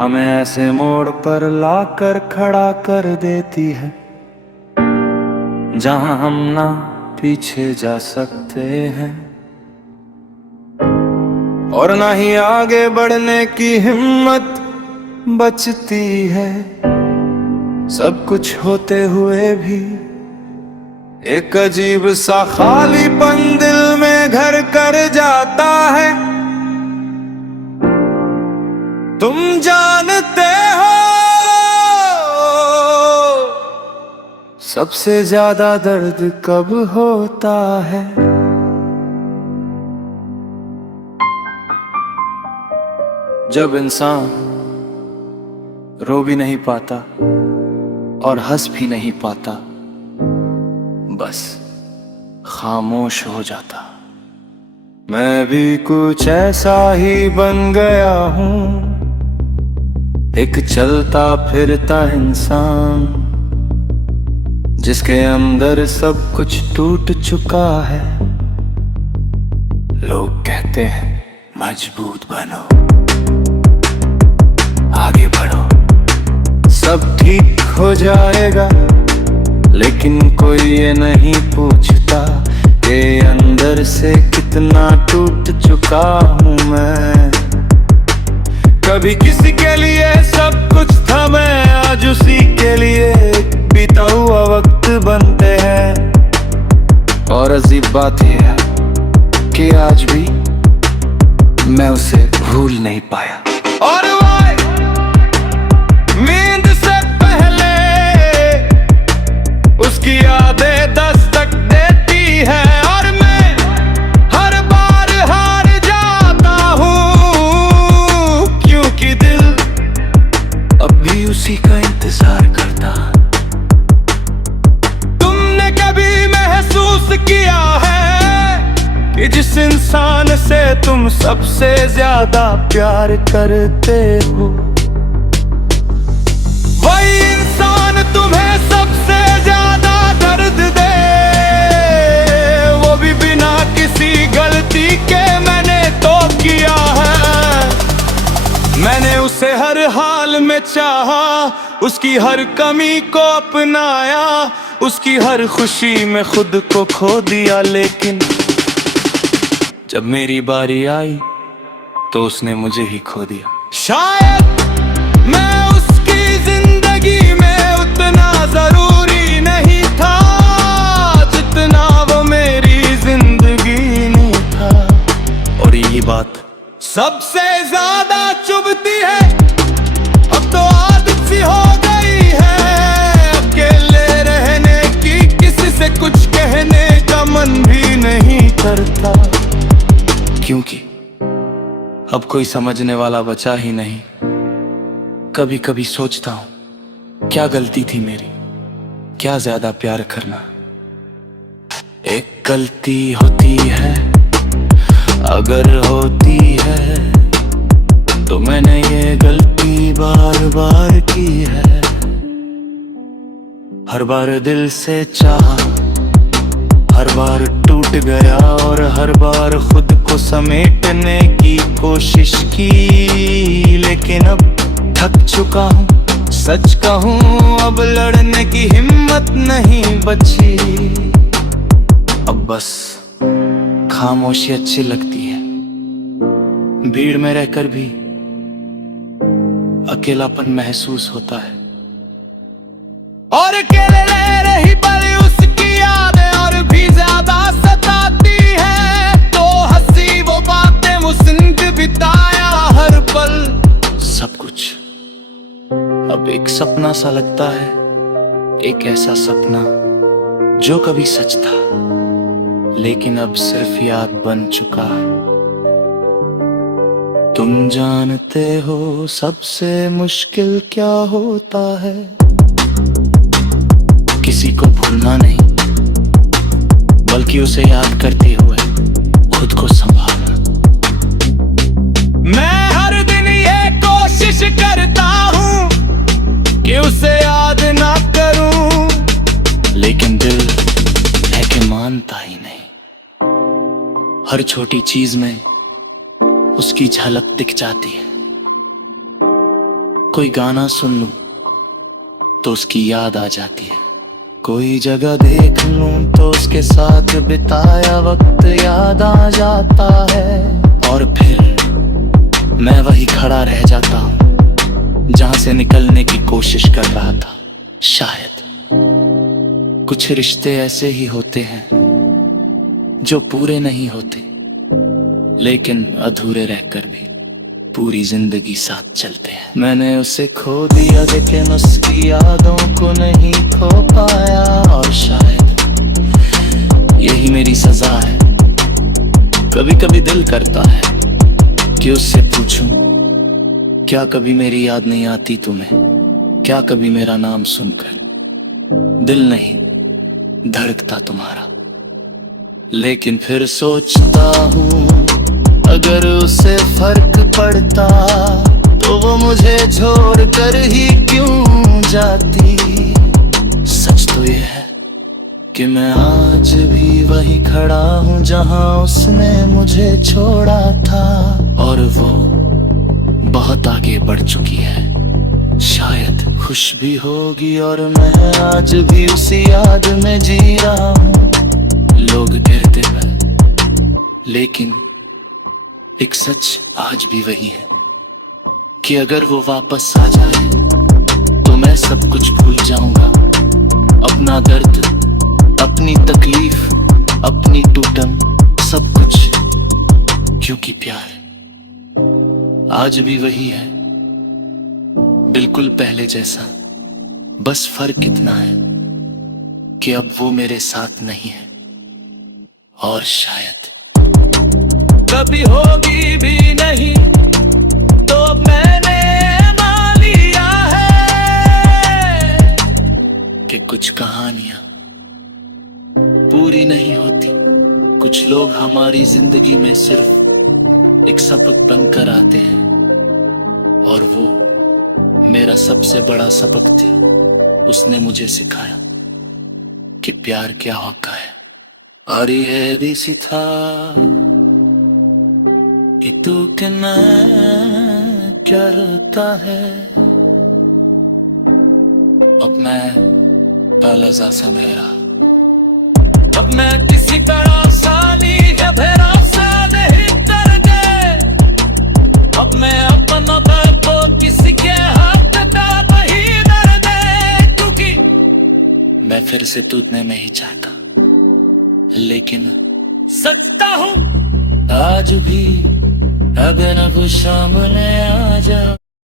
हमें ऐसे मोड़ पर लाकर खड़ा कर देती है जहां हम ना पीछे जा सकते हैं और ना ही आगे बढ़ने की हिम्मत बचती है। सब कुछ होते हुए भी एक अजीब सा खालीपन दिल में घर कर जाता है। तुम जानते हो सबसे ज्यादा दर्द कब होता है? जब इंसान रो भी नहीं पाता और हंस भी नहीं पाता, बस खामोश हो जाता। मैं भी कुछ ऐसा ही बन गया हूँ, एक चलता फिरता इंसान जिसके अंदर सब कुछ टूट चुका है। लोग कहते हैं मजबूत बनो, आगे बढ़ो, सब ठीक हो जाएगा, लेकिन कोई ये नहीं पूछता कि अंदर से कितना टूट चुका हूँ मैं। कभी किसी के लिए सब कुछ था, मैं आज उसी के लिए बीता हुआ वक्त बनते हैं। और अजीब बात यह है कि आज भी मैं उसे भूल नहीं पाया। और नींद से पहले उसकी यादें दस्तक देती है और मैं हर बार हार जाता हूँ, क्योंकि दिल अब भी उसी का इंतजार करता। तुमने कभी महसूस किया है कि जिस इंसान से तुम सबसे ज्यादा प्यार करते हो, वही इंसान तुम्हें सबसे ज्यादा दर्द दे, वो भी बिना किसी गलती के। मैंने तो किया है, मैंने उसे हर हाल में चाहा, उसकी हर कमी को अपनाया, उसकी हर खुशी में खुद को खो दिया। लेकिन जब मेरी बारी आई तो उसने मुझे ही खो दिया। शायद मैं उसकी जिंदगी में उतना जरूरी नहीं था जितना वो मेरी जिंदगी में था। और यही बात सबसे ज्यादा चुभती है, अब तो आदत सी हो गई है अकेले रहने की, किसी से कुछ कहने का मन भी नहीं करता, क्योंकि अब कोई समझने वाला बचा ही नहीं। कभी कभी सोचता हूँ क्या गलती थी मेरी, क्या ज्यादा प्यार करना। एक गलती होती है, अगर होती है तो मैंने ये गलती बार बार की है। हर बार दिल से चाहा, हर बार टूट गया और हर बार खुद को समेटने की कोशिश की, लेकिन अब थक चुका हूँ। सच कहूँ अब लड़ने की हिम्मत नहीं बची, अब बस खामोशी अच्छी लगती है। भीड़ में रहकर भी अकेलापन महसूस होता है और अकेले रह रही पल उसकी यादें और भी ज्यादा सताती है। तो हंसी वो बातें मुझसे बिताया हर पल, सब कुछ अब एक सपना सा लगता है, एक ऐसा सपना जो कभी सच था लेकिन अब सिर्फ याद बन चुका है। तुम जानते हो सबसे मुश्किल क्या होता है? किसी को भूलना नहीं, बल्कि उसे याद करते हुए खुद को संभालना। मैं हर दिन ये कोशिश करता हूँ कि उसे याद ना करूं, लेकिन दिल है कि मानता ही नहीं। हर छोटी चीज में उसकी झलक दिख जाती है, कोई गाना सुन लूं तो उसकी याद आ जाती है, कोई जगह देख लूं तो उसके साथ बिताया वक्त याद आ जाता है। और फिर मैं वही खड़ा रह जाता हूं जहां से निकलने की कोशिश कर रहा था। शायद कुछ रिश्ते ऐसे ही होते हैं जो पूरे नहीं होते, लेकिन अधूरे रहकर भी पूरी जिंदगी साथ चलते हैं। मैंने उसे खो दिया लेकिन उसकी यादों को नहीं खो पाया, और शायद यही मेरी सजा है। कभी कभी दिल करता है कि उससे पूछूं, क्या कभी मेरी याद नहीं आती तुम्हें? क्या कभी मेरा नाम सुनकर दिल नहीं धड़कता तुम्हारा? लेकिन फिर सोचता हूँ, अगर उसे फर्क पड़ता तो वो मुझे छोड़ कर ही क्यों जाती। सच तो ये है कि मैं आज भी वही खड़ा हूँ जहाँ उसने मुझे छोड़ा था, और वो बहुत आगे बढ़ चुकी है। शायद खुश भी होगी और मैं आज भी उसी याद में जी रहा हूँ। लोग कहते हैं, लेकिन एक सच आज भी वही है कि अगर वो वापस आ जाए तो मैं सब कुछ भूल जाऊंगा। अपना दर्द, अपनी तकलीफ, अपनी टूटन, सब कुछ, क्योंकि प्यार आज भी वही है, बिल्कुल पहले जैसा। बस फर्क इतना है कि अब वो मेरे साथ नहीं है, और शायद कभी होगी भी नहीं। तो मैंने मान लिया है कि कुछ कहानियां पूरी नहीं होती। कुछ लोग हमारी जिंदगी में सिर्फ एक सबक बनकर आते हैं, और वो मेरा सबसे बड़ा सबक थी। उसने मुझे सिखाया कि प्यार क्या होता है। और ये भी सीखा कि तू कहना क्या रोता है। अब मैं बेलज़ा सा मेरा, अब मैं किसी परेशानी या भरोसा नहीं कर दे। अब मैं अपना दर्द को किसी के हाथ का नहीं दर्द दे, क्योंकि मैं फिर से टूटने नहीं चाहता। लेकिन सचता हूँ आज भी, अगर वो सामने आ जा।